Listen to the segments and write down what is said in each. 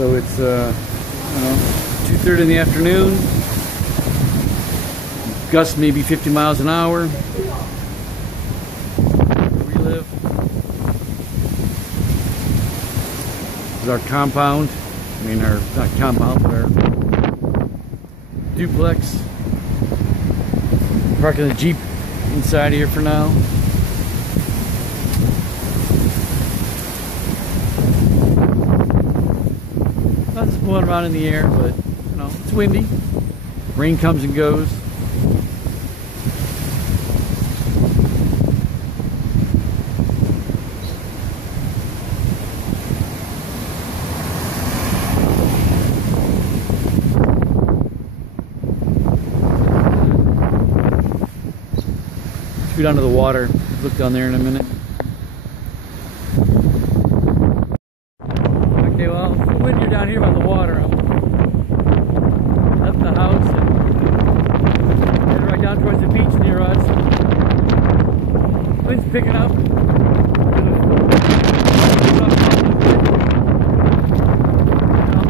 So it's I don't know, 2:30 in the afternoon. Gusts maybe 50 miles an hour. Where we live. This is our compound. I mean, our not compound, but our duplex. Parking the Jeep inside here for now. Nothing's blowing around in the air, but you know, it's windy. Rain comes and goes. Let's go down to the water. Look down there in a minute. Okay, well, when you're down here by the water, I'm left the house and headed right down towards the beach near us. Wind's picking up.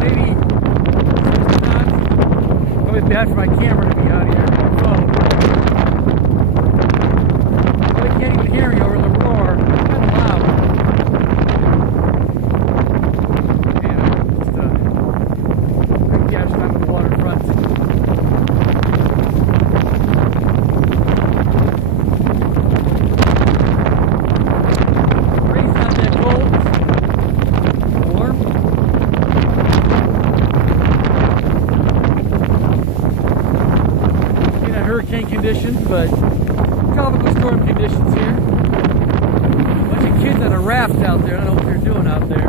Maybe 6 knots. Probably bad for my camera to be out here. Can't even hear me over the roar. It's kind of loud. Man, just quick catch time with the waterfront. Rain's not that cold. It's warm. In a hurricane conditions, but tropical storm conditions here. A bunch of kids on a raft out there. I don't know what they're doing out there.